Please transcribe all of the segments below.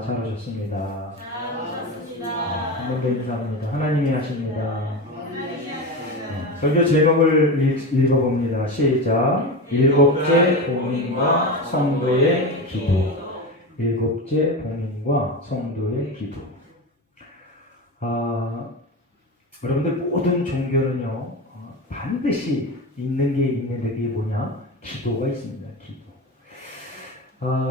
오셨습니다. 잘 오셨습니다. 잘 오셨습니다. 한 번 더 인사합니다. 하나님이 하십니다. 설교 제목을 읽어봅니다. 시작. 일곱째 봉인과 성도의 기도. 일곱째 봉인과 성도의 기도. 여러분들 모든 종교는요 반드시 있는 게 있는데 그게 뭐냐? 기도가 있습니다. 기도.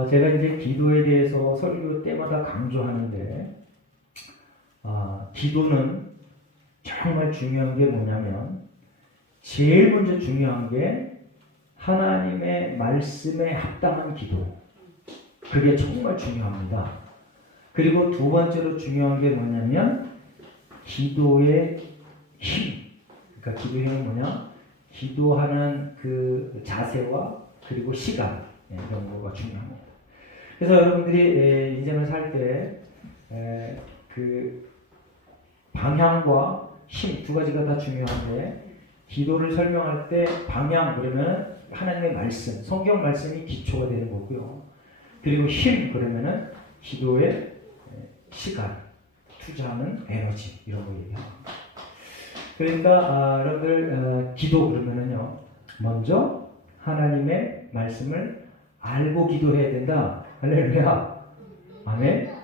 제가 이제 기도에 대해서 설교 때마다 강조하는데 기도는 정말 중요한 게 뭐냐면 제일 먼저 중요한 게 하나님의 말씀에 합당한 기도. 그게 정말 중요합니다. 그리고 두 번째로 중요한 게 뭐냐면 기도의 힘. 그러니까 기도의 힘은 뭐냐? 기도하는 그 자세와 그리고 시간 이런 거가 중요합니다. 그래서 여러분들이 인생을 살 때 그 방향과 힘 두 가지가 다 중요한데 기도를 설명할 때 방향 그러면 하나님의 말씀, 성경 말씀이 기초가 되는 거고요. 그리고 힘 그러면은 기도의 시간, 투자하는 에너지 이런 거 얘기합니다. 그러니까 여러분들 기도 그러면은요 먼저 하나님의 말씀을 알고 기도해야 된다. 할렐루야. 아멘.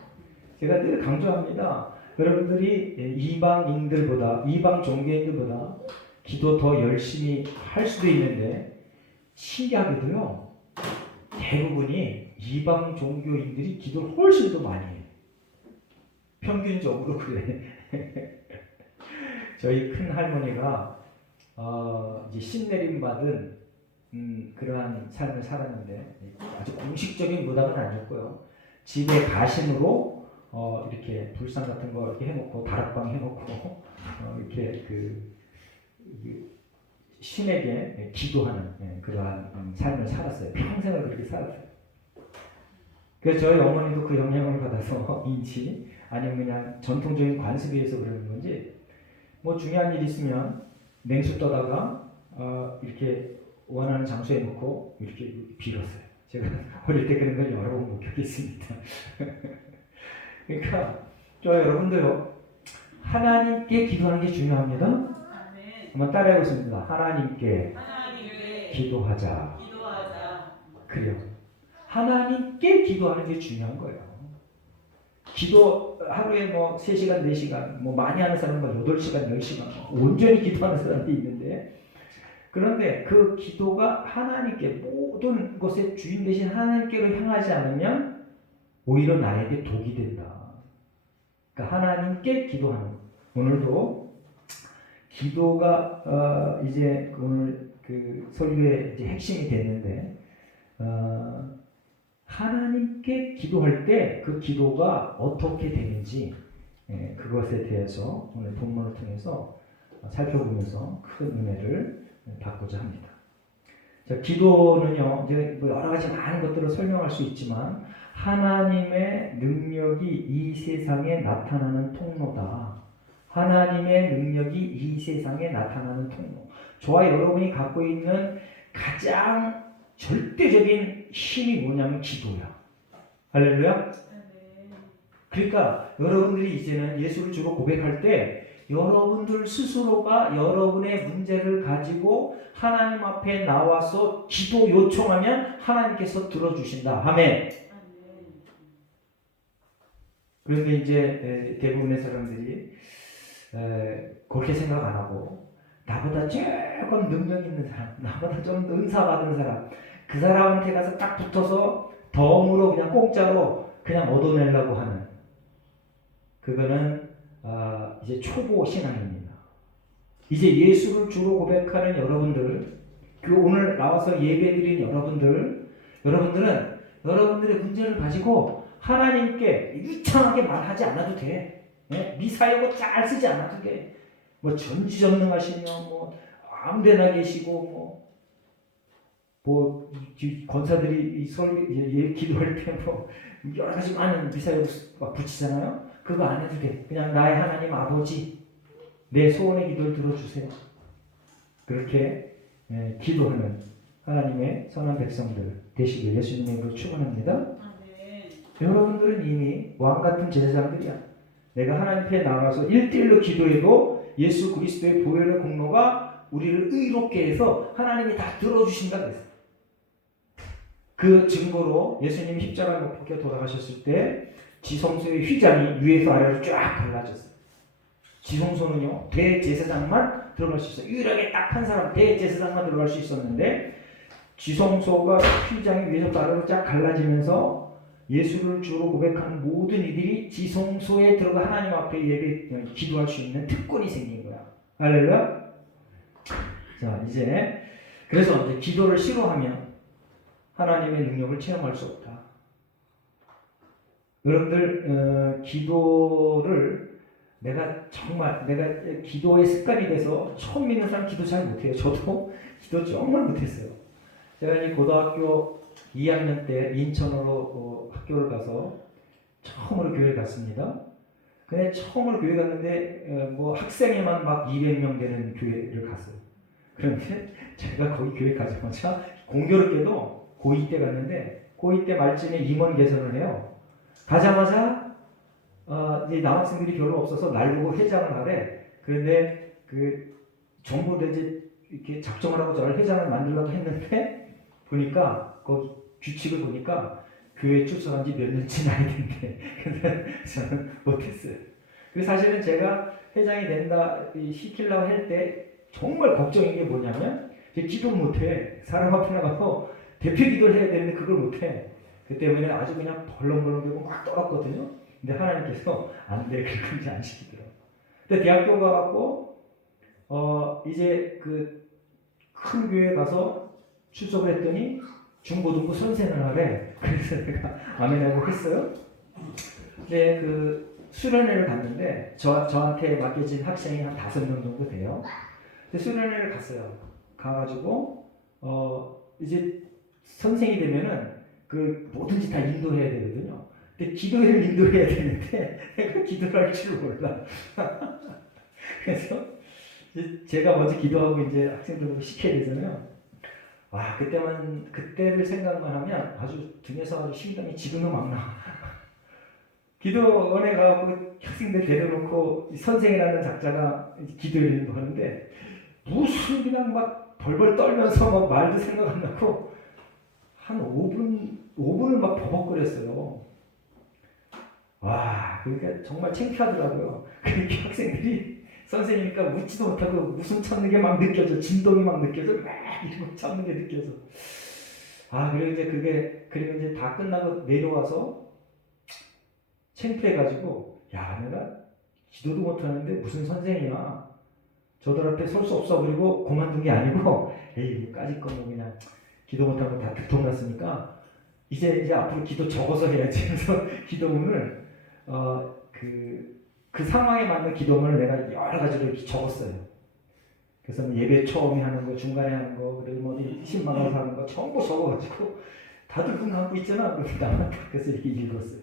제가 늘 강조합니다. 여러분들이 이방인들보다 이방 종교인들보다 기도 더 열심히 할 수도 있는데 신기하게도요 대부분이 이방 종교인들이 기도를 훨씬 더 많이 해요. 평균적으로 그래. 저희 큰 할머니가 이제 신내림 받은 그러한 삶을 살았는데 아주 공식적인 무당은 아니었고요. 집에 가심으로 이렇게 불상 같은 거 이렇게 해놓고 다락방 해놓고 이렇게 그 신에게 기도하는 그러한 삶을 살았어요. 평생을 그렇게 살았어요. 그래서 저희 어머니도 그 영향을 받아서인지 아니면 그냥 전통적인 관습에 의해서 그러는 건지 뭐 중요한 일 있으면 냉수 떠다가 이렇게 원하는 장소에 놓고 이렇게 빌었어요. 제가 어릴 때 그런 걸 여러 번 목격했습니다. 그러니까 저 여러분들요 하나님께 기도하는 게 중요합니다. 한번 따라해보겠습니다. 하나님께 기도하자. 그래요. 하나님께 기도하는 게 중요한 거예요. 기도 하루에 뭐 3시간, 4시간, 뭐 많이 하는 사람은 8시간, 10시간 온전히 기도하는 사람도 있는데 그런데 그 기도가 하나님께 모든 것의 주인 되신 하나님께로 향하지 않으면 오히려 나에게 독이 된다. 그러니까 하나님께 기도하는 오늘도 기도가 이제 오늘 그 설교의 이제 핵심이 됐는데 하나님께 기도할 때 그 기도가 어떻게 되는지 그것에 대해서 오늘 본문을 통해서 살펴보면서 큰 은혜를 받고자 합니다. 자, 기도는요 이제 뭐 여러 가지 많은 것들을 설명할 수 있지만 하나님의 능력이 이 세상에 나타나는 통로다. 하나님의 능력이 이 세상에 나타나는 통로. 저와 여러분이 갖고 있는 가장 절대적인 힘이 뭐냐면 기도야. 할렐루야. 그러니까 여러분들이 이제는 예수를 주로 고백할 때 여러분들 스스로가 여러분의 문제를 가지고 하나님 앞에 나와서 기도 요청하면 하나님께서 들어주신다. 아멘. 그런데 이제 대부분의 사람들이 그렇게 생각 안 하고 나보다 조금 능력 있는 사람, 나보다 좀 은사 받은 사람, 그 사람한테 가서 딱 붙어서 덤으로 그냥 공짜로 그냥 얻어내려고 하는 그거는 이제 초보 신앙입니다. 이제 예수를 주로 고백하는 여러분들, 그 오늘 나와서 예배드린 여러분들은 여러분들의 문제를 가지고 하나님께 유창하게 말하지 않아도 돼. 미사여고 잘 쓰지 않아도 돼. 뭐 전지전능하시며 뭐 아무데나 계시고 뭐 권사들이 기도할 때 뭐 여러 가지 많은 미사여고 막 붙이잖아요. 그거 안 해도 돼. 그냥 나의 하나님 아버지 내 소원의 기도를 들어주세요. 그렇게 기도하는 하나님의 선한 백성들 되시길 예수님의 이름으로 축원합니다. 여러분들은 이미 왕같은 제사장들이야. 내가 하나님 앞에 나가서 1대1로 기도해도 예수 그리스도의 보혈의 공로가 우리를 의롭게 해서 하나님이 다 들어주신다 그랬어요. 그 증거로 예수님이 십자가에 못 박혀 돌아가셨을 때 지성소의 휘장이 위에서 아래로 쫙 갈라졌어요. 지성소는요, 대제사장만 들어갈 수 있어요. 유일하게 딱 한 사람, 대제사장만 들어갈 수 있었는데, 지성소가 휘장이 위에서 아래로 쫙 갈라지면서 예수를 주로 고백하는 모든 이들이 지성소에 들어가 하나님 앞에 예배, 기도할 수 있는 특권이 생긴 거야. 할렐루야? 자, 이제, 그래서 이제 기도를 싫어하면 하나님의 능력을 체험할 수 없다. 여러분들, 기도를 내가 기도의 습관이 돼서 처음 믿는 사람 기도 잘 못해요. 저도 기도 정말 못했어요. 제가 이 고등학교 2학년 때 인천으로 학교를 가서 처음으로 교회 갔습니다. 근데 처음으로 교회 갔는데 뭐 학생회만 막 200명 되는 교회를 갔어요. 그런데 제가 거기 교회 가자마자 공교롭게도 고2 때 갔는데 고2 때 말쯤에 임원 개설을 해요. 가자마자 이제 남학생들이 별로 없어서 날 보고 회장을 하래. 그런데 그 정부도 이제 이렇게 작정을 하고 저를 회장을 만들려고 했는데 보니까 거기 규칙을 보니까 교회 출석한 지 몇 년째 나이 된대. 근데 저는 못했어요. 그래서 사실은 제가 회장이 된다 시키려고 할 때 정말 걱정인 게 뭐냐면 기도를 못해. 사람 앞에 나가서 대표 기도를 해야 되는데 그걸 못해. 그 때문에 아주 그냥 벌렁벌렁대고 막 떨었거든요. 근데 하나님께서 안 돼, 그렇게 안 시키더라고요. 근데 대학교 가갖고 이제 그 큰 교회 가서 출석을 했더니 중고등부 선생을 하래. 그래서 내가 아멘하고 했어요. 근데 그 수련회를 갔는데 저한테 맡겨진 학생이 한 5명 정도 돼요. 근데 수련회를 갔어요. 가가지고 이제 선생이 되면은 그 뭐든지 다 인도해야 되거든요. 근데 기도를 인도해야 되는데 내가 기도를 할 줄 몰라. 그래서 제가 먼저 기도하고 이제 학생들도 시켜야 되잖아요. 와, 그때를 생각만 하면 아주 등에서 아주 심장이 지금도 막 나. 기도원에 가고 학생들 데려놓고 선생이라는 작자가 기도를 인도하는데 무슨 그냥 막 벌벌 떨면서 막 말도 생각 안 나고 한 5분을 막 버벅거렸어요. 와, 그러니까 정말 창피하더라고요. 그렇게 학생들이 선생님이니까 웃지도 못하고 웃음 참는 게 막 느껴져. 진동이 막 느껴져. 막 이러고 참는 게 느껴져. 그리고 이제 다 끝나고 내려와서 창피해가지고, 야, 내가 기도도 못하는데 무슨 선생이야. 저들 앞에 설 수 없어. 그리고 그만둔 게 아니고, 에이, 까짓 거 뭐 그냥 기도 못하고 다 들통났으니까, 이제 앞으로 기도 적어서 해야지. 그래서 기도문을, 그 상황에 맞는 기도문을 내가 여러 가지로 이렇게 적었어요. 그래서 예배 처음에 하는 거, 중간에 하는 거, 그리고 뭐 10만 원 하는 거 전부 적어가지고 다들 그거 갖고 있잖아. 그래서 이렇게 읽었어요.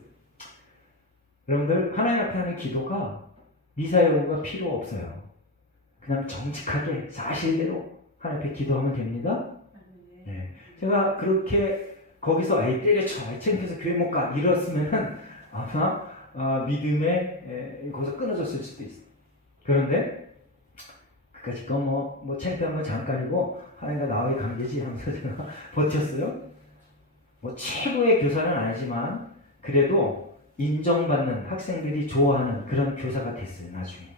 여러분들, 하나님 앞에 하는 기도가 미사여가 필요 없어요. 그냥 정직하게 사실대로 하나님 앞에 기도하면 됩니다. 네. 제가 그렇게 거기서 아이 때려쳐, 아이 창피해서 교회 못 가 이랬으면은 아마 믿음에 거기서 끊어졌을 수도 있어요. 그런데 그까짓 건 뭐 창피한 건 잠깐이고 하나님과 나와의 관계지 하면서 제가 버텼어요. 뭐 최고의 교사는 아니지만 그래도 인정받는, 학생들이 좋아하는 그런 교사가 됐어요, 나중에.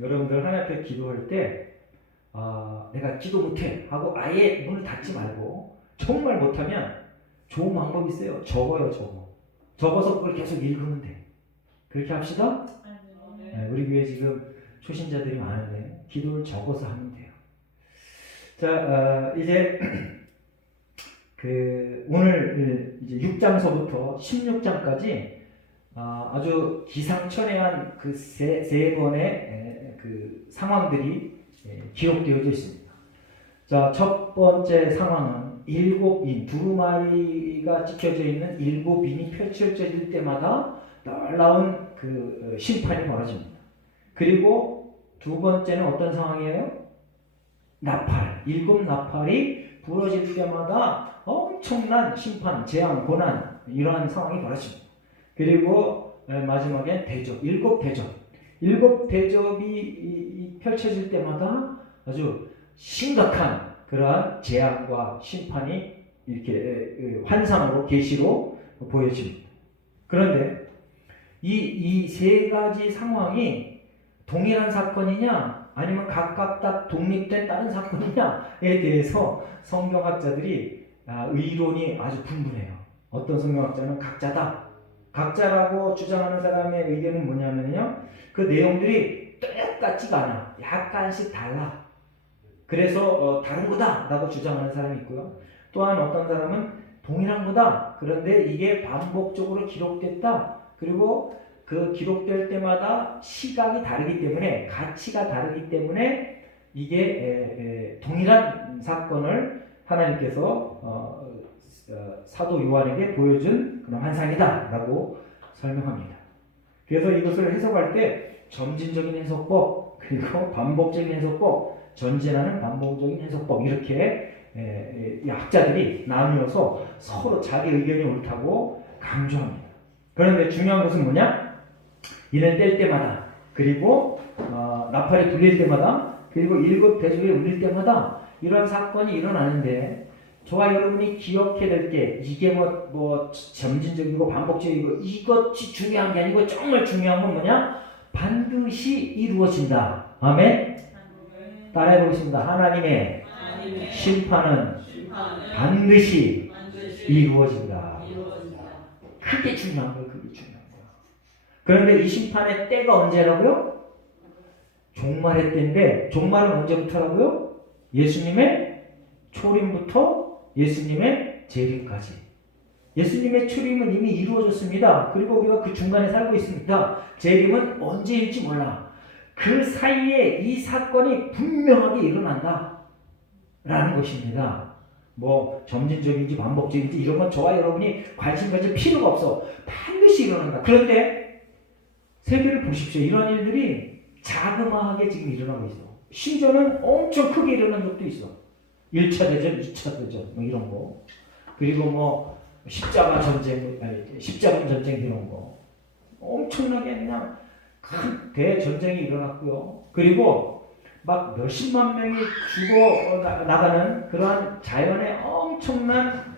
여러분들 하나님 앞에 기도할 때 내가 기도 못해 하고 아예 문을 닫지 말고, 정말 못하면 좋은 방법이 있어요. 적어요. 적어서 그걸 계속 읽으면 돼. 그렇게 합시다. 네, 우리 교회 지금 초신자들이 많은데 기도를 적어서 하면 돼요. 자, 이제 오늘 이제 6장서부터 16장까지 아주 기상천외한 그 세 번의 그 상황들이 기록되어져 있습니다. 자, 첫 번째 상황은 7인, 두루마리가 찍혀져 있는 7인이 펼쳐질 때마다 놀라운 그 심판이 벌어집니다. 그리고 두 번째는 어떤 상황이에요? 나팔, 7 나팔이 부러질 때마다 엄청난 심판, 재앙, 고난, 이러한 상황이 벌어집니다. 그리고 마지막엔 대접, 일곱 대접. 일곱 대접이 펼쳐질 때마다 아주 심각한 그러한 재앙과 심판이 이렇게 환상으로 계시로 보여집니다. 그런데 이 세 가지 상황이 동일한 사건이냐 아니면 각각 다 독립된 다른 사건이냐에 대해서 성경학자들이 의론이 아주 분분해요. 어떤 성경학자는 각자다. 각자라고 주장하는 사람의 의견은 뭐냐면요, 그 내용들이 똑같지가 않아. 약간씩 달라. 그래서 다른 거다 라고 주장하는 사람이 있고요. 또한 어떤 사람은 동일한 거다. 그런데 이게 반복적으로 기록됐다. 그리고 그 기록될 때마다 시각이 다르기 때문에, 가치가 다르기 때문에 이게 동일한 사건을 하나님께서 사도 요한에게 보여준 그런 환상이다 라고 설명합니다. 그래서 이것을 해석할 때 점진적인 해석법, 그리고 반복적인 해석법, 전진하는 반복적인 해석법, 이렇게 학자들이 나누어서 서로 자기 의견이 옳다고 강조합니다. 그런데 중요한 것은 뭐냐? 이를 뗄 때마다, 그리고 나팔이 불릴 때마다, 그리고 일곱 대접이 울릴 때마다 이런 사건이 일어나는데, 저와 여러분이 기억해야 될 게, 이게 뭐 점진적이고 반복적이고 이것이 중요한 게 아니고, 정말 중요한 건 뭐냐? 반드시 이루어진다. 아멘. 따라해 보겠습니다. 하나님의 심판은 반드시 이루어진다. 그게 중요한 거예요. 그게 중요한 거예요. 그런데 이 심판의 때가 언제라고요? 종말의 때인데, 종말은 언제부터라고요? 예수님의 초림부터 예수님의 재림까지. 예수님의 초림은 이미 이루어졌습니다. 그리고 우리가 그 중간에 살고 있습니다. 재림은 언제일지 몰라. 그 사이에 이 사건이 분명하게 일어난다 라는 것입니다. 뭐 점진적인지 반복적인지 이런 건 저와 여러분이 관심 가질 필요가 없어. 반드시 일어난다. 그런데 세계를 보십시오. 이런 일들이 자그마하게 지금 일어나고 있어. 심지어는 엄청 크게 일어난 적도 있어. 1차 대전, 2차 대전 뭐 이런 거. 그리고 뭐 십자가 전쟁, 십자군 전쟁 이런 거. 엄청나게 그냥 큰 대전쟁이 일어났고요. 그리고 막 몇십만 명이 죽어 나가는 그러한 자연의 엄청난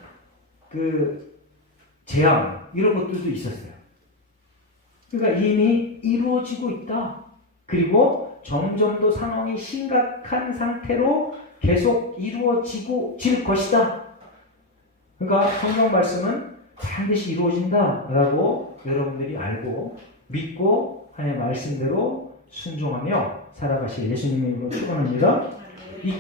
그 재앙, 이런 것들도 있었어요. 그러니까 이미 이루어지고 있다. 그리고 점점 더 상황이 심각한 상태로 계속 이루어지고 질 것이다. 그러니까 성경 말씀은 반드시 이루어진다 라고 여러분들이 알고 믿고 하나님의 말씀대로 순종하며 살아가실 예수님의 이름으로 축원합니다. 이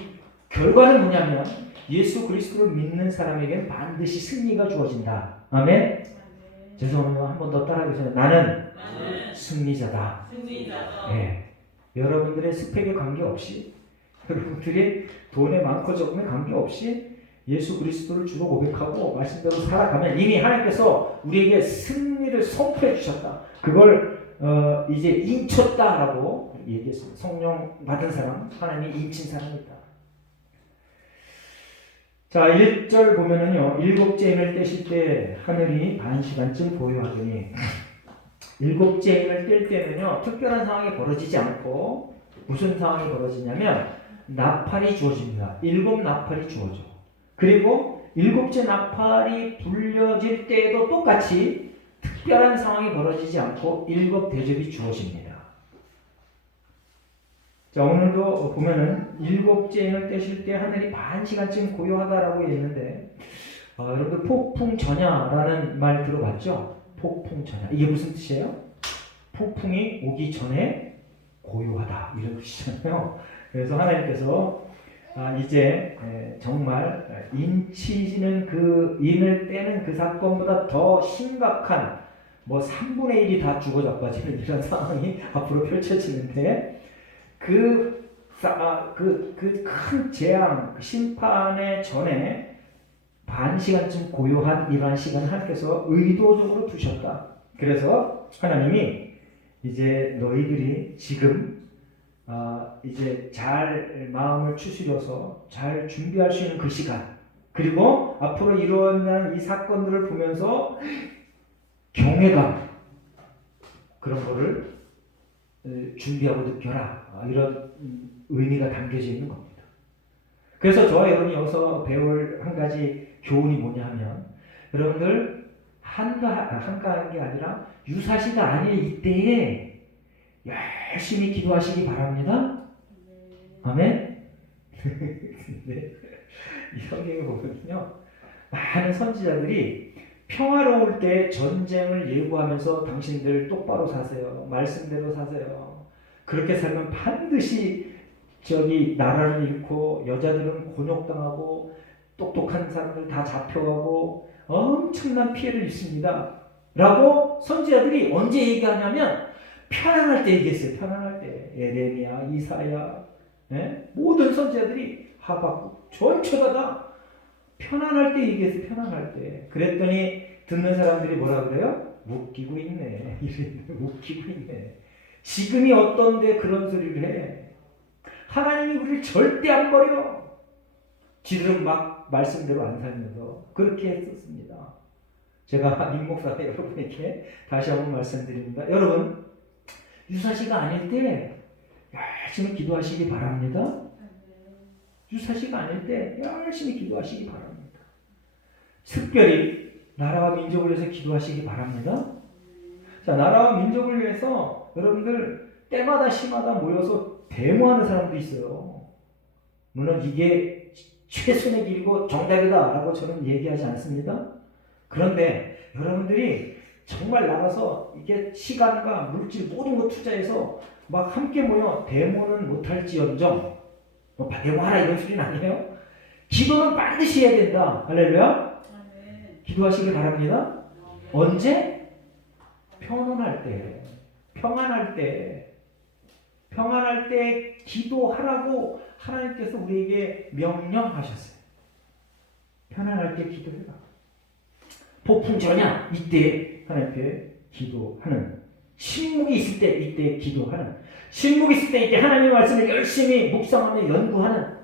결과는 뭐냐면 예수 그리스도를 믿는 사람에게는 반드시 승리가 주어진다. 아멘. 죄송합니다. 한 번 더 따라해주세요. 나는 승리자다. 네. 여러분들의 스펙에 관계없이, 여러분들이 돈에 많고 적음에 관계없이 예수 그리스도를 주로 고백하고 말씀대로 살아가면 이미 하나님께서 우리에게 승리를 선포해 주셨다. 그걸 이제 인쳤다라고 얘기했습니다. 성령 받은 사람, 하나님이 인친 사람이다. 자, 1절 보면은요, 일곱째 인을 떼실 때 하늘이 반 시간쯤 고요하더니, 일곱째 인을 뗄 때는요, 특별한 상황이 벌어지지 않고 무슨 상황이 벌어지냐면 나팔이 주어집니다. 일곱 나팔이 주어져. 그리고 일곱째 나팔이 불려질 때에도 똑같이 특별한 상황이 벌어지지 않고 일곱 대접이 주어집니다. 자, 오늘도 보면은 일곱째 인을 떼실 때 하늘이 반 시간쯤 고요하다라고 했는데, 여러분들 폭풍 전야라는 말 들어봤죠? 폭풍 전야. 이게 무슨 뜻이에요? 폭풍이 오기 전에 고요하다, 이런 뜻이잖아요. 그래서 하나님께서 이제 정말 인치는 그 인을 떼는 그 사건보다 더 심각한 뭐 3분의 1이 다 죽어 자빠지는 이런 상황이 앞으로 펼쳐지는데, 그 큰 재앙, 심판의 전에 반 시간쯤 고요한 이러한 시간을 하나님께서 의도적으로 두셨다. 그래서 하나님이 이제 너희들이 지금 이제 잘 마음을 추스려서 잘 준비할 수 있는 그 시간, 그리고 앞으로 일어날 이 사건들을 보면서 경외감, 그런 거를 준비하고 느껴라. 이런 의미가 담겨져 있는 겁니다. 그래서 저와 여러분이 여기서 배울 한 가지 교훈이 뭐냐 하면, 여러분들 한가한 게 아니라 유사시가 아닐 이때에 열심히 기도하시기 바랍니다. 아멘. 네. 이 성경을 보면요, 많은 선지자들이 평화로울 때 전쟁을 예고하면서 당신들 똑바로 사세요. 말씀대로 사세요. 그렇게 살면 반드시 나라를 잃고 여자들은 곤욕당하고 똑똑한 사람들 다 잡혀가고 엄청난 피해를 입습니다. 라고 선지자들이 언제 얘기하냐면 편안할 때 얘기했어요. 편안할 때. 예레미야, 이사야, 모든 선지자들이 하박국 전체가 다 편안할 때 얘기했어요. 편안할 때. 그랬더니 듣는 사람들이 뭐라 그래요? 웃기고 있네. 웃기고 있네. 지금이 어떤데 그런 소리를 해. 하나님이 우리를 절대 안 버려. 지들은 막 말씀대로 안 살면서 그렇게 했었습니다. 제가 임목사가 여러분에게 다시 한번 말씀드립니다. 여러분, 유사시가 아닐 때 열심히 기도하시기 바랍니다. 유사시가 아닐 때 열심히 기도하시기 바랍니다. 특별히 나라와 민족을 위해서 기도하시기 바랍니다. 자, 나라와 민족을 위해서 여러분들 때마다 시마다 모여서 데모하는 사람도 있어요. 물론 이게 최선의 길이고 정답이다 라고 저는 얘기하지 않습니다. 그런데 여러분들이 정말 나가서 이게 시간과 물질 모든 거 투자해서 막 함께 모여 데모는 못할지언정, 데모하라 이런 소리는 아니에요. 기도는 반드시 해야 된다. 할렐루야. 기도하시기 바랍니다. 언제? 평안할 때. 평안할 때 기도하라고 하나님께서 우리에게 명령하셨어요. 편안할 때 기도해라. 폭풍 전야 이때 하나님께 기도하는, 신목이 있을 때 이때 기도하는, 신목이 있을 때 이때 하나님의 말씀을 열심히 묵상하며 연구하는,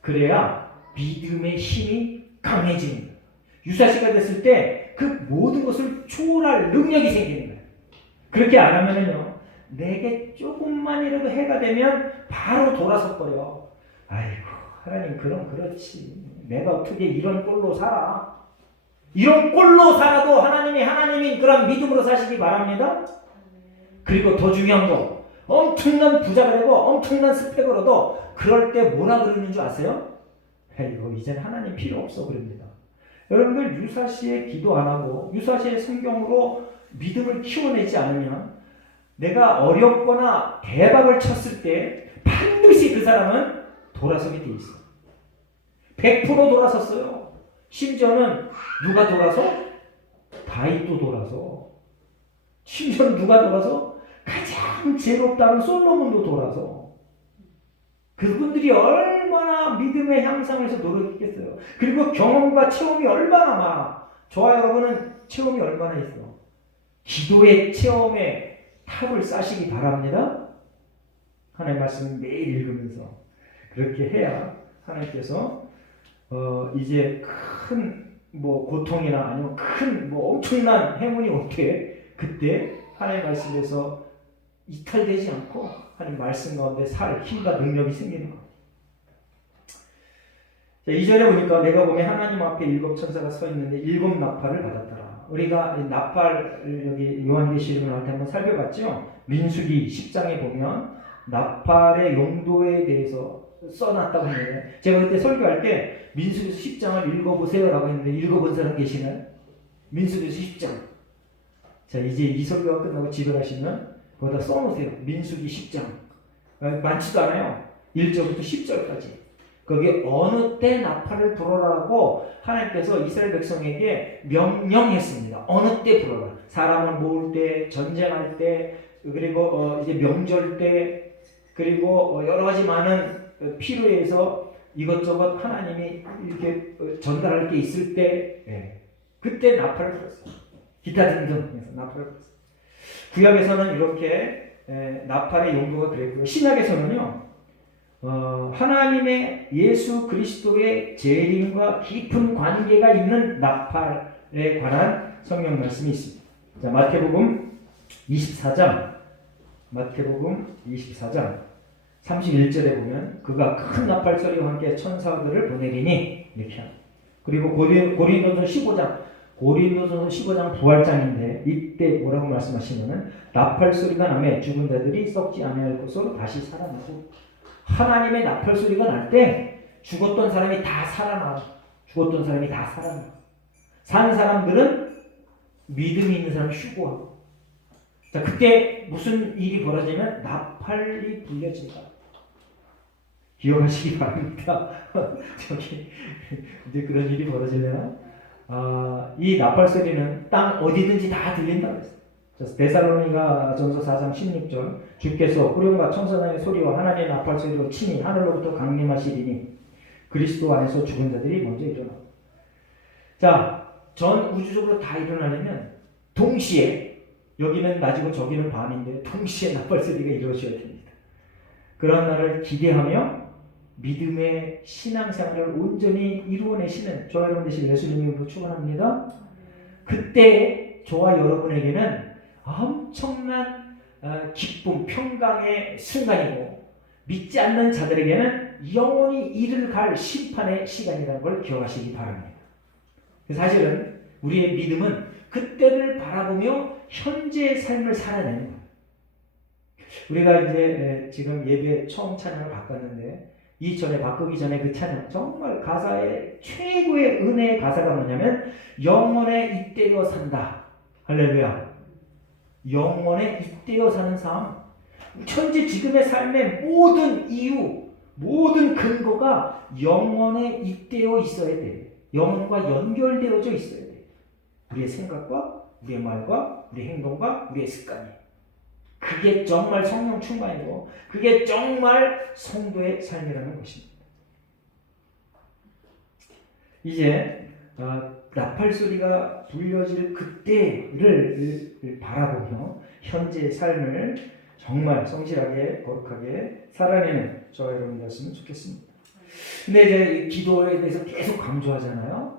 그래야 믿음의 힘이 강해집니다. 유사시가 됐을 때 그 모든 것을 초월할 능력이 생기는 거예요. 그렇게 안 하면요, 내게 조금만이라도 해가 되면 바로 돌아서 버려. 아이고 하나님, 그럼 그렇지, 내가 어떻게 이런 꼴로 살아. 이런 꼴로 살아도 하나님인 그런 믿음으로 사시기 바랍니다. 그리고 더 중요한 거, 엄청난 부자가 되고 엄청난 스펙을 얻어 그럴 때 뭐라 그러는 줄 아세요? 이거 이젠 하나님 필요 없어 그럽니다. 여러분들 유사시에 기도 안 하고 유사시에 성경으로 믿음을 키워내지 않으면 내가 어렵거나 대박을 쳤을 때 반드시 그 사람은 돌아서게 돼 있어. 100% 돌아섰어요. 심지어는 누가 돌아서? 다윗도 돌아서. 심지어는 누가 돌아서? 가장 죄롭다는 솔로몬도 돌아서. 그분들이 얼마나 믿음의 향상에서 노력했겠어요. 그리고 경험과 체험이 얼마나 많아. 저와 여러분은 체험이 얼마나 있어. 기도의 체험에 탑을 쌓으시기 바랍니다. 하나님의 말씀을 매일 읽으면서 그렇게 해야 하나님께서 이제 큰 고통이나 아니면 큰 엄청난 행운이 올 때, 그때 하나님의 말씀에서 이탈되지 않고 하나님 말씀 가운데 살 힘과 능력이 생기는 겁니다. 자, 2절에 보니까 내가 보면 하나님 앞에 7 천사가 서 있는데 7 나팔을 받았더라. 우리가 나팔을 여기 요한계시록을 할 때 한번 살펴봤죠. 민수기 10장에 보면 나팔의 용도에 대해서 써놨다고 했는데, 제가 그때 설교할 때 민수기에서 10장을 읽어보세요 라고 했는데 읽어본 사람 계시나요? 민수기에서 10장. 자, 이제 이 설교가 끝나고 집에 가시면 거기다 써놓으세요. 민수기 10장. 많지도 않아요. 1절부터 10절까지. 거기 어느 때 나팔을 불어라고 하나님께서 이스라엘 백성에게 명령했습니다. 어느 때 불어라. 사람을 모을 때, 전쟁할 때, 그리고 이제 명절 때, 그리고 여러 가지 많은 필요해서 이것저것 하나님이 이렇게 전달할 게 있을 때, 그때 나팔을 불었어요. 기타 등등 해서 나팔을 불었어요. 구약에서는 이렇게 나팔의 용도가 그랬고요. 신약에서는요, 하나님의 예수 그리스도의 재림과 깊은 관계가 있는 나팔에 관한 성경 말씀이 있습니다. 자, 마태복음 24장 31절에 보면 그가 큰 나팔 소리와 함께 천사들을 보내리니 이렇게 합니다. 그리고 고린도전서 15장 부활장인데 이때 뭐라고 말씀하시냐면 나팔 소리가 나매 죽은 자들이 썩지 아니할 것으로 다시 살아나고, 하나님의 나팔 소리가 날 때 죽었던 사람이 다 살아나. 산 사람들은 믿음이 있는 사람 휴고하고. 자, 그때 무슨 일이 벌어지면 나팔이 불려진다. 기억하시기 바랍니다. 저기 이제 그런 일이 벌어지려나? 이 나팔 소리는 땅 어디든지 다 들린다고 했어요. 데살로니가 전서 4장 16절 주께서 후련과 천사장의 소리와 하나님의 나팔 소리로 친히 하늘로부터 강림하시리니 그리스도 안에서 죽은 자들이 먼저 일어나고. 자, 전 우주적으로 다 일어나려면 동시에, 여기는 낮이고 저기는 밤인데 동시에 나팔 소리가 이루어져야 됩니다. 그런 날을 기대하며 믿음의 신앙생활을 온전히 이루어내시는 저와 여러분 되시길 예수님으로 축원합니다. 그때 저와 여러분에게는 엄청난 기쁨, 평강의 순간이고, 믿지 않는 자들에게는 영원히 이를 갈 심판의 시간이라는 걸 기억하시기 바랍니다. 사실은 우리의 믿음은 그때를 바라보며 현재의 삶을 살아내는 거예요. 우리가 이제 지금 예배 처음 찬양을 바꿨는데, 이전에 바꾸기 전에 그 찬양, 정말 가사의 최고의 은혜의 가사가 뭐냐면 영원에 잇대어 산다. 할렐루야. 영원에 잇대어 사는 삶. 현재 지금의 삶의 모든 이유, 모든 근거가 영원에 잇대어 있어야 돼. 영원과 연결되어져 있어야 돼. 우리의 생각과 우리의 말과 우리의 행동과 우리의 습관이. 그게 정말 성령 충만이고 그게 정말 성도의 삶이라는 것입니다. 이제 나팔 소리가 불려질 그때를 바라보며 현재의 삶을 정말 성실하게 거룩하게 살아내는 저와 여러분이었으면 좋겠습니다. 근데 이제 기도에 대해서 계속 강조하잖아요.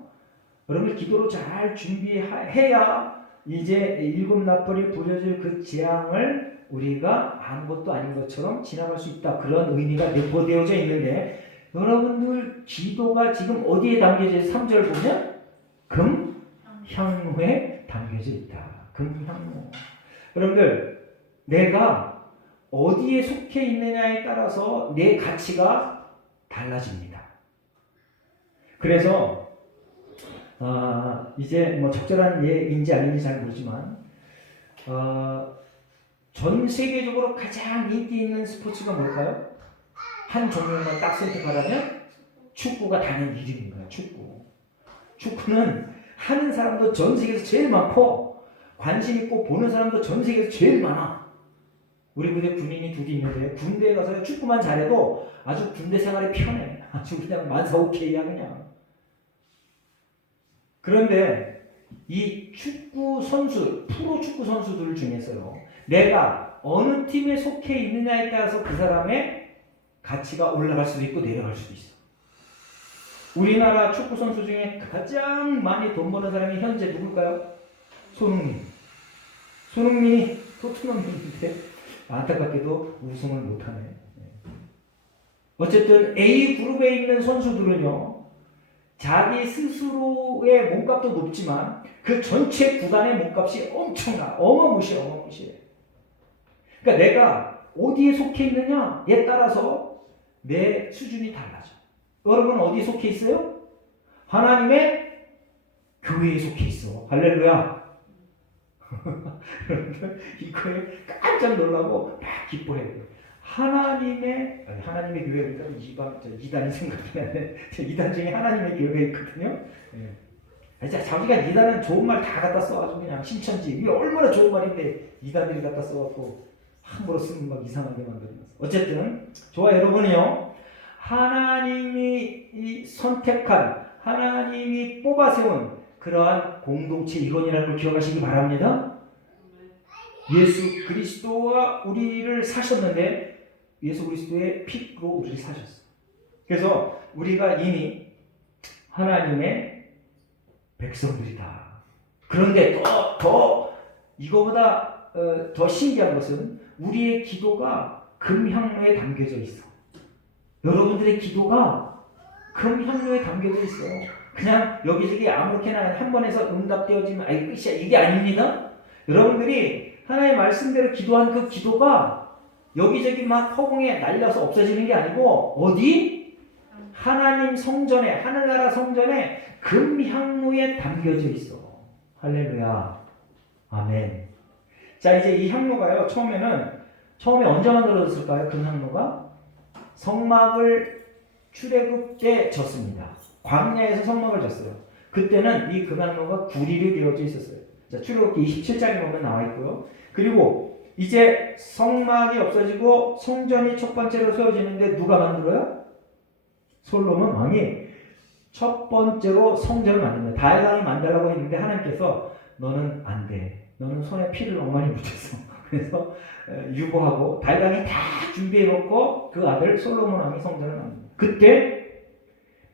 여러분 기도로 잘 준비해야 이제 일곱 나팔이 불려질 그 재앙을 우리가 아무것도 아닌 것처럼 지나갈 수 있다. 그런 의미가 내포되어져 있는데, 여러분들 기도가 지금 어디에 담겨져 있어요? 3절 보면 금향로에 담겨져 있다. 금향로. 여러분들 내가 어디에 속해 있느냐에 따라서 내 가치가 달라집니다. 그래서 이제 뭐 적절한 예인지 아닌지 잘 모르지만 전 세계적으로 가장 인기 있는 스포츠가 뭘까요? 한 종목만 딱 선택하라면 축구가 당연 1위인 거야. 축구는 하는 사람도 전 세계에서 제일 많고 관심 있고 보는 사람도 전 세계에서 제일 많아. 우리 부대 군인이 둘이 있는데 군대에 가서 축구만 잘해도 아주 군대 생활이 편해. 아주 그냥 만사오케이야 그냥. 그런데 이 축구 선수, 프로 축구 선수들 중에서요, 내가 어느 팀에 속해 있느냐에 따라서 그 사람의 가치가 올라갈 수도 있고 내려갈 수도 있어. 우리나라 축구 선수 중에 가장 많이 돈 버는 사람이 현재 누굴까요? 손흥민이 토트넘인데 안타깝게도 우승을 못하네. 어쨌든 A 그룹에 있는 선수들은요, 자기 스스로의 몸값도 높지만 그 전체 구단의 몸값이 엄청나. 어마무시해. 그러니까 내가 어디에 속해 있느냐에 따라서 내 수준이 달라져. 여러분 어디에 속해 있어요? 하나님의 교회에 속해 있어. 할렐루야. 여러분들 이거에 깜짝 놀라고 막 기뻐해야 돼요. 하나님의 교회니까 이단이 생각이 나네. 이단 중에 하나님의 교회가 있거든요. 예. 자기가 이단은 좋은 말 다 갖다 써가지고 그냥 신천지 이게 얼마나 좋은 말인데 이단들이 갖다 써갖고 함부로 쓰면 막 이상하게 만들어놨어. 어쨌든 저와 여러분이요, 하나님이 선택한, 하나님이 뽑아세운 그러한 공동체 이론이라는 걸 기억하시기 바랍니다. 예수 그리스도가 우리를 사셨는데 예수 그리스도의 피로 우리를 사셨어. 그래서 우리가 이미 하나님의 백성들이다. 그런데 더 이거보다 더 신기한 것은 우리의 기도가 금향로에 담겨져 있어. 여러분들의 기도가 금향로에 담겨져 있어. 그냥 여기저기 아무렇게나 한 번에서 응답되어지면 아이 끝이야. 이게 아닙니다. 여러분들이 하나님의 말씀대로 기도한 그 기도가 여기저기 막 허공에 날려서 없어지는 게 아니고 어디? 하나님 성전에, 하늘나라 성전에 금향로에 담겨져 있어. 할렐루야. 아멘. 자, 이제 이 향로가요, 처음에 언제 만들어졌을까요? 금향로가? 성막을 출애굽 때 졌습니다. 광야에서 성막을 졌어요. 그때는 이 금향로가 구리로 되어져 있었어요. 자, 출애굽기 27장에 보면 나와 있고요. 그리고 이제 성막이 없어지고 성전이 첫 번째로 세워지는데 누가 만들어요? 솔로몬 왕이 첫 번째로 성전을 만듭니다. 다윗왕이 만들라고 했는데 하나님께서 너는 안 돼. 너는 손에 피를 너무 많이 묻혔어. 그래서 유보하고 다윗왕이 다 준비해놓고 그 아들 솔로몬 왕이 성전을 만듭니다. 그때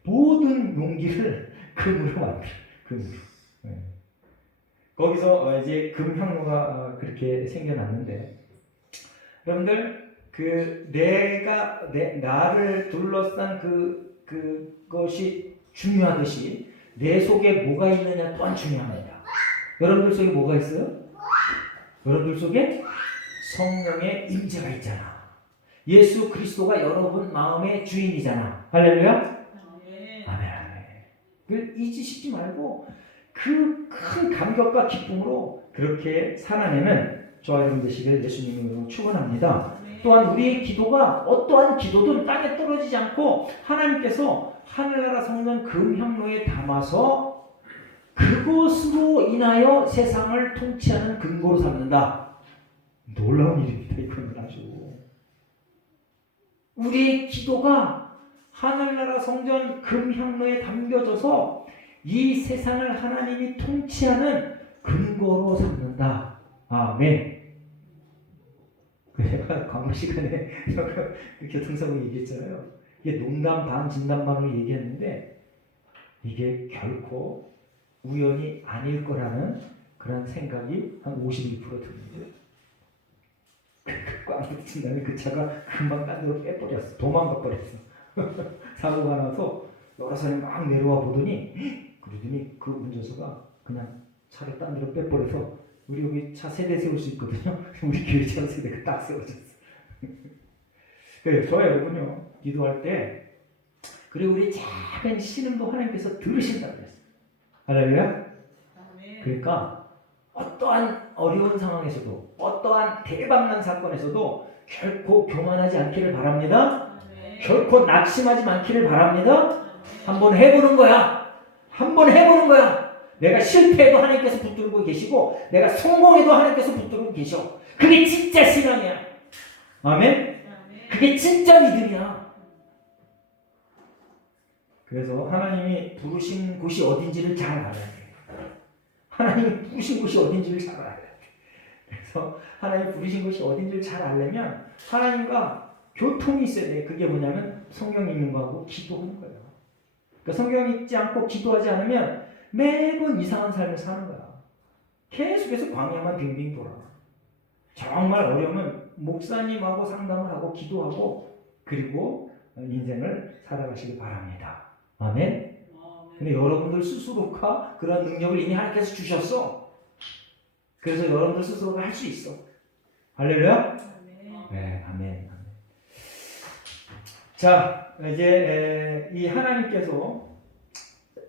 모든 용기를 금으로 만들어. 금으로. 네. 거기서 이제 금향로가 그렇게 생겨났는데 여러분들 나를 둘러싼 그것이 중요하듯이 내 속에 뭐가 있느냐 또한 중요합니다. 여러분들 속에 뭐가 있어요? 여러분들 속에 성령의 임재가 있잖아. 예수 그리스도가 여러분 마음의 주인이잖아. 할렐루야? 아멘. 아멘. 그걸 잊으시지 말고 그 큰 감격과 기쁨으로 그렇게 살아내는 저와 여러분 되시길 예수님으로 축원합니다. 또한 우리의 기도가 어떠한 기도든 땅에 떨어지지 않고 하나님께서 하늘나라 성전 금향로에 담아서 그것으로 인하여 세상을 통치하는 근거로 삼는다. 놀라운 일입니다. 이건 아주. 우리의 기도가 하늘나라 성전 금향로에 담겨져서 이 세상을 하나님이 통치하는 근거로 삼는다. 아멘. 제가 광고 시간에 교통사고 얘기했잖아요. 이게 농담 반 진담 반으로 얘기했는데 이게 결코 우연이 아닐 거라는 그런 생각이 한 51% 듭니다. 광고 친 다음에 그 차가 금방 딴 데로 빼버렸어. 도망가 버렸어. 사고가 나서 여러 사람이 막 내려와 보더니 그러더니 그 운전수가 그냥 차를 딴 데로 빼버려서 우리 여기 차 세대 세울 수 있거든요. 우리 교회 차 세대가 딱 세워졌어. 그래요. 저와 여러분요, 기도할 때, 그리고 우리 작은 신음도 하나님께서 들으신다고 그랬어요. 할렐루야? 그러니까, 어떠한 어려운 상황에서도, 어떠한 대박난 사건에서도 결코 교만하지 않기를 바랍니다. 결코 낙심하지 않기를 바랍니다. 한번 해보는 거야. 한번 해보는 거야. 내가 실패해도 하나님께서 붙들고 계시고 내가 성공해도 하나님께서 붙들고 계셔. 그게 진짜 신앙이야. 아멘? 그게 진짜 믿음이야. 그래서 하나님이 부르신 곳이 어딘지를 잘 알아야 돼. 하나님이 부르신 곳이 어딘지를 잘 알아야 돼. 그래서 하나님이 부르신 곳이 어딘지를 잘 알려면 하나님과 교통이 있어야 돼. 그게 뭐냐면 성경 읽는 거하고 기도하는 거예요. 그러니까 성경 읽지 않고 기도하지 않으면 매번 이상한 삶을 사는 거야. 계속해서 광야만 빙빙 돌아. 정말 어려우면 목사님하고 상담을 하고 기도하고 그리고 인생을 살아가시기 바랍니다. 아멘. 근데 여러분들 스스로가 그런 능력을 이미 하나님께서 주셨어. 그래서 여러분들 스스로가 할 수 있어. 할렐루야. 네, 아멘. 자, 이제 이 하나님께서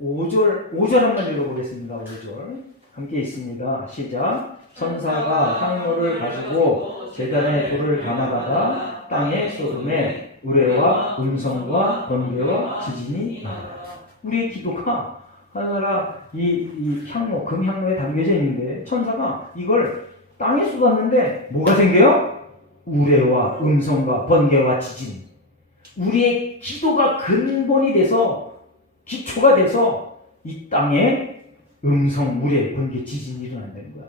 5절 한번 읽어보겠습니다. 5절 함께 있습니다. 시작. 천사가 향로를 가지고 제단에 불을 담아다가 땅에 쏟음에 우레와 음성과 번개와 지진이 나더라. 우리의 기도가 하나라 이 향로, 금향로에 담겨져 있는데 천사가 이걸 땅에 쏟았는데 뭐가 생겨요? 우레와 음성과 번개와 지진. 우리의 기도가 근본이 돼서 기초가 돼서 이 땅에 음성, 우레, 번개, 지진이 일어난다는 거야.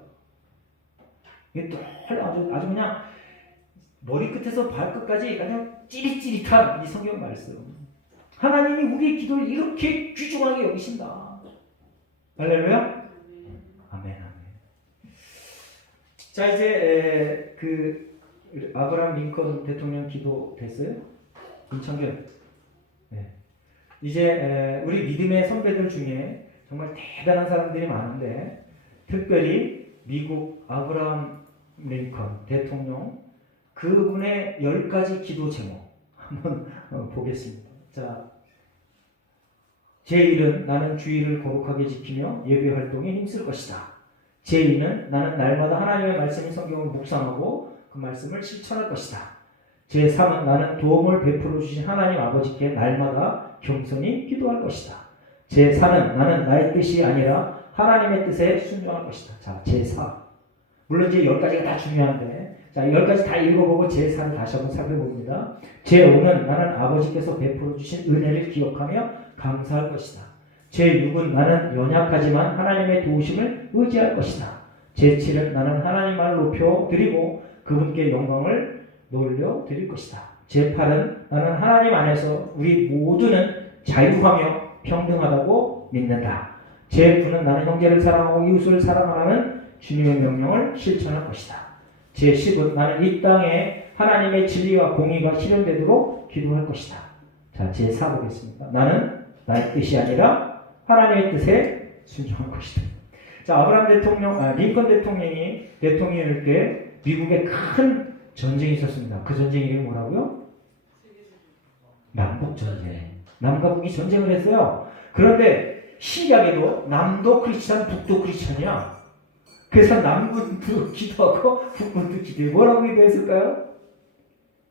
이게 늘 아주 그냥 머리끝에서 발끝까지 그냥 찌릿찌릿한 이 성경 말씀. 하나님이 우리의 기도를 이렇게 귀중하게 여기신다. 할렐루야. 아멘, 아멘. 자, 이제 아브라함 링컨 대통령 기도 됐어요? 김창균. 네. 이제 우리 믿음의 선배들 중에 정말 대단한 사람들이 많은데 특별히 미국 아브라함 링컨 대통령 그분의 10가지 기도 제목 한번 보겠습니다. 자, 제1은 나는 주의를 거룩하게 지키며 예배 활동에 힘쓸 것이다. 제2는 나는 날마다 하나님의 말씀인 성경을 묵상하고 그 말씀을 실천할 것이다. 제3은 나는 도움을 베풀어 주신 하나님 아버지께 날마다 겸손히 기도할 것이다. 제4는 나는 나의 뜻이 아니라 하나님의 뜻에 순종할 것이다. 자, 제4. 물론 이제 10가지가 다 중요한데, 자, 10가지 다 읽어보고 제4를 다시 한번 살펴봅니다. 제5는 나는 아버지께서 베풀어 주신 은혜를 기억하며 감사할 것이다. 제6은 나는 연약하지만 하나님의 도우심을 의지할 것이다. 제7은 나는 하나님만을 높여 드리고 그분께 영광을 돌려 드릴 것이다. 제8은 나는 하나님 안에서 우리 모두는 자유하며 평등하다고 믿는다. 제9는 나는 형제를 사랑하고 이웃을 사랑하라는 주님의 명령을 실천할 것이다. 제10은 나는 이 땅에 하나님의 진리와 공의가 실현되도록 기도할 것이다. 자, 제4 보겠습니다. 나는 나의 뜻이 아니라 하나님의 뜻에 순종할 것이다. 자, 아브라함 대통령, 링컨 대통령이 대통령일 때 미국에 큰 전쟁이 있었습니다. 그 전쟁 이름이 뭐라고요? 남북전쟁. 남과 북이 전쟁을 했어요. 그런데 신기하게도 남도 크리스찬, 북도 크리스찬이야. 그래서 남군도 기도하고 북군도 기도해. 뭐라고 기도했을까요?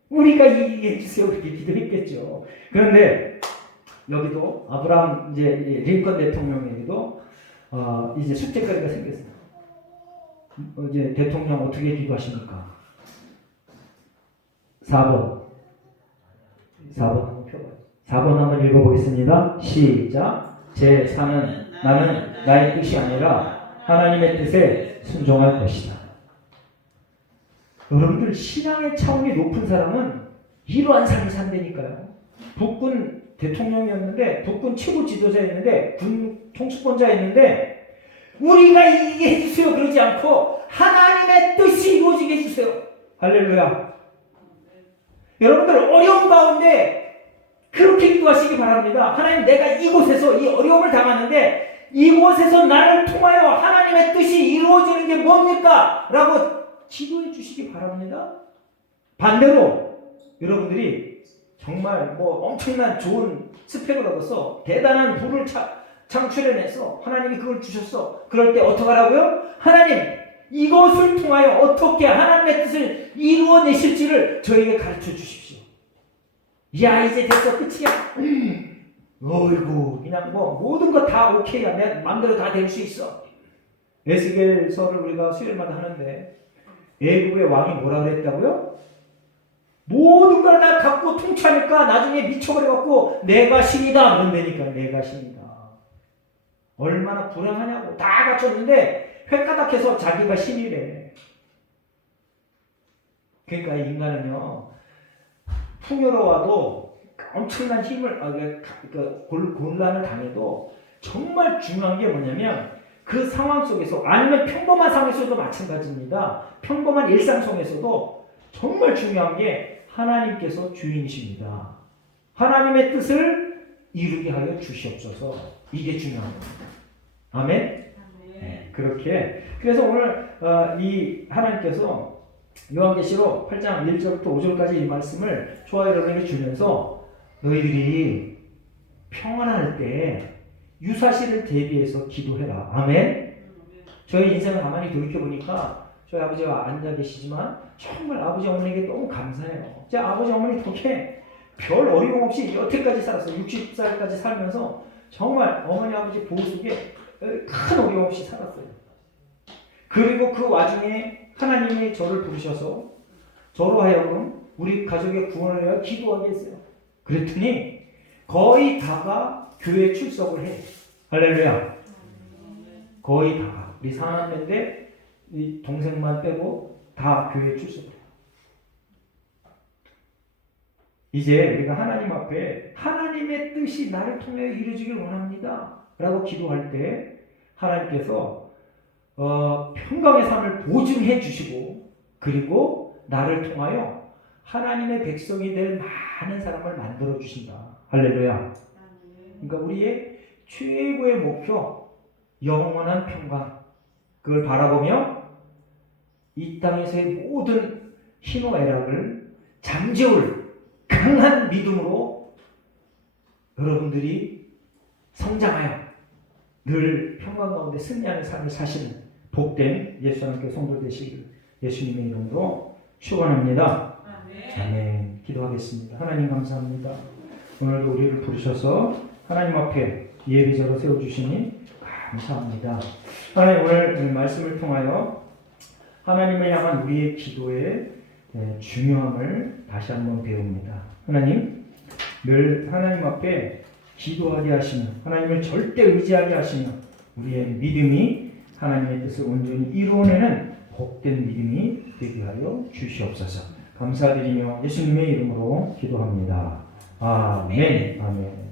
우리가 이기게 해주세요. 그렇게 기도했겠죠. 그런데 여기도 아브라함 이제 링컨 대통령에게도 이제 숙제거리가 생겼어요. 이제 대통령 어떻게 기도하십니까? 4번 한번 펴봐요. 4번 한번 읽어보겠습니다. 시작. 제4는 나는 나의 뜻이 아니라 하나님의 뜻에 순종할 것이다. 여러분들 신앙의 차원이 높은 사람은 이러한 삶을 산다니까요. 북군 대통령이었는데 북군 최고 지도자였는데 군 통수권자였는데 우리가 이기게 해주세요 그러지 않고 하나님의 뜻이 이루어지게 해주세요. 할렐루야. 여러분들 어려운 가운데 그렇게 기도하시기 바랍니다. 하나님, 내가 이곳에서 이 어려움을 당하는데 이곳에서 나를 통하여 하나님의 뜻이 이루어지는 게 뭡니까? 라고 기도해 주시기 바랍니다. 반대로 여러분들이 정말 엄청난 좋은 스펙을 얻어서 대단한 부를 창출해내서 하나님이 그걸 주셨어. 그럴 때 어떡하라고요? 하나님, 이것을 통하여 어떻게 하나님의 뜻을 이루어내실지를 저에게 가르쳐 주십시오. 야, 이제 됐어. 끝이야. 어이구, 그냥 모든 거 다 오케이야. 내 마음대로 다 될 수 있어. 에스겔서를 우리가 수요일마다 하는데 애굽의 왕이 뭐라 그랬다고요? 모든 걸 다 갖고 통치하니까 나중에 미쳐버려갖고 내가 신이다 그런다니까. 내가 신이다. 얼마나 불행하냐고. 다 갖췄는데 획가닥해서 자기가 신이래. 그러니까 인간은요, 풍요로워도 엄청난 힘을 곤란을 당해도 정말 중요한 게 뭐냐면 그 상황 속에서, 아니면 평범한 상황에서도 마찬가지입니다. 평범한 일상 속에서도 정말 중요한 게 하나님께서 주인이십니다. 하나님의 뜻을 이루게 하여 주시옵소서. 이게 중요한 겁니다. 아멘? 네, 그렇게. 그래서 오늘 이 하나님께서 요한계시록 8장 1절부터 5절까지 이 말씀을 초아이러에게 주면서 너희들이 평안할 때 유사시를 대비해서 기도해라. 아멘? 저희 인생을 가만히 돌이켜보니까 저희 아버지가 앉아 계시지만 정말 아버지 어머니에게 너무 감사해요. 제 아버지 어머니 덕에 별 어려움 없이 여태까지 살았어요. 60살까지 살면서 정말 어머니 아버지 보호 속에 큰 어려움 없이 살았어요. 그리고 그 와중에 하나님이 저를 부르셔서 저로 하여금 우리 가족의 구원을 위하여 기도하게 했어요. 그랬더니 거의 다가 교회 출석을 해. 할렐루야. 거의 다가. 우리 사남매인데 이 동생만 빼고 다 교회 출석을 해요. 이제 우리가 하나님 앞에 하나님의 뜻이 나를 통해 이루어지길 원합니다 라고 기도할 때 하나님께서 평강의 삶을 보증해 주시고 그리고 나를 통하여 하나님의 백성이 될 많은 사람을 만들어 주신다. 할렐루야. 그러니까 우리의 최고의 목표 영원한 평강, 그걸 바라보며 이 땅에서의 모든 희노애락을 잠재울 강한 믿음으로 여러분들이 성장하여 늘 평강 가운데 승리하는 삶을 사시는 복된 예수 하나님께 성도 되시기를 예수님의 이름으로 축원합니다. 아멘. 기도하겠습니다. 하나님 감사합니다. 오늘도 우리를 부르셔서 하나님 앞에 예배자로 세워주시니 감사합니다. 하나님 오늘 말씀을 통하여 하나님을 향한 우리의 기도의 중요함을 다시 한번 배웁니다. 하나님 늘 하나님 앞에 기도하게 하시며 하나님을 절대 의지하게 하시며 우리의 믿음이 하나님의 뜻을 온전히 이루어내는 복된 믿음이 되게 하여 주시옵소서. 감사드리며 예수님의 이름으로 기도합니다. 아멘. 아멘.